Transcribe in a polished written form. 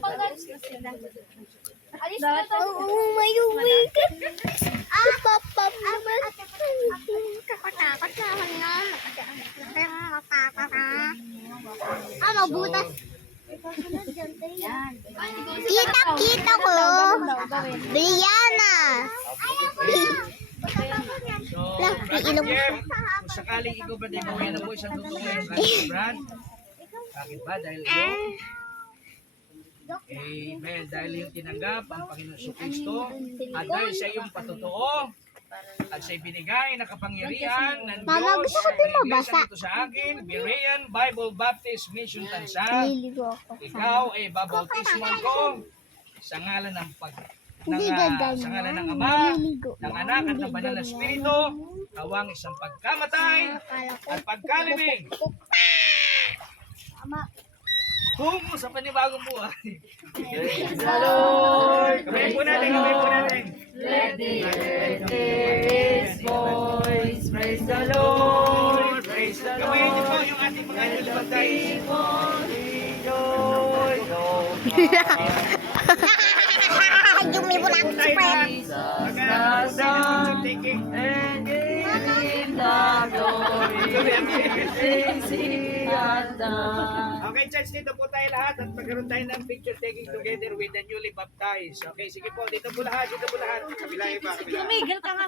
Pag-alis na sila. Alis na to. May umikat. Papap naman. Kakatakot naman nga. Mabutas. Kita ko. Brianna. So, Brad Jem, kung sakaling ikaw ba din gawin na po isang tutulungan sa Brad? Bakit ba? Dahil iyong Amen. Dahil yung tinanggap ang Panginoon Kristo at dahil sa iyong patotoo at sa binigay na kapangyarihan ng Mama, Diyos gusto ko din na mabasa. iglesia dito sa akin, Berean Bible Baptist Mission Tansa, Naliligo ako. ikaw ay babautismo ko sa ngalan ng Hindi gaganyan. sa ngalan ng Ama, Naliligo. ng Anak at ng Banal na Espiritu, awang isang pagkamatay at pagkalibing tungo sa panibagong buhay. Praise the Lord! Kamay po natin, kamay po natin. Let the earth voice, praise the Lord, praise the Kamay niyo po yung ating mga nilabagay. Yumi mo lang. Tayo na, magkakaroon tayo ng picture taking. and in the glory, things He has done. Okay, church, dito po tayo lahat at magkaroon tayo ng picture taking together with the newly baptized. Okay, sige po, dito po lahat, dito po lahat. Kabila iba, kabila. Tumigil ka nga.